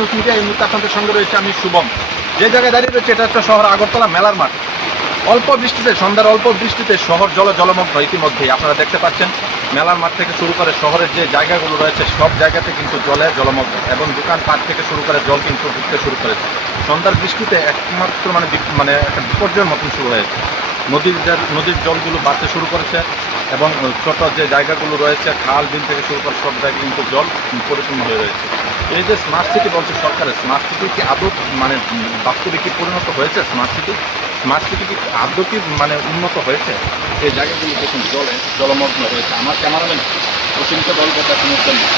News media. এই মুহূর্তে আপনাদের সঙ্গে রয়েছে আমি শুভম। যে জায়গায় দাঁড়িয়ে রয়েছে এটা হচ্ছে শহর আগরতলা মেলার মাঠ। অল্প বৃষ্টিতে, সন্ধ্যার অল্প বৃষ্টিতে শহর জলমগ্ন। ইতিমধ্যেই আপনারা দেখতে পাচ্ছেন মেলার মাঠ থেকে শুরু করে শহরের যে জায়গাগুলো রয়েছে সব জায়গাতে কিন্তু জলমগ্ন, এবং দোকানপাট থেকে শুরু করে জল কিন্তু ঢুকতে শুরু করেছে। সন্ধ্যার বৃষ্টিতে একমাত্র মানে একটা বিপর্যয়ের মতন শুরু হয়েছে। নদীর জলগুলো বাড়তে শুরু করেছে, এবং ছোট যে জায়গাগুলো রয়েছে খাল বিল থেকে শুরু করে সব জায়গায় কিন্তু জল পরিপূর্ণ হয়ে রয়েছে। এই যে স্মার্ট সিটি বলছে সরকারের, স্মার্ট সিটি কি আদৌ বাস্তবে কি পরিণত হয়েছে? স্মার্ট সিটি কি আদৌ কি উন্নত হয়েছে? এই জায়গাগুলো দেখুন জলমগ্ন হয়েছে। আমার ক্যামেরাম্যান অসীমিত দল কথা সমস্যা নেই।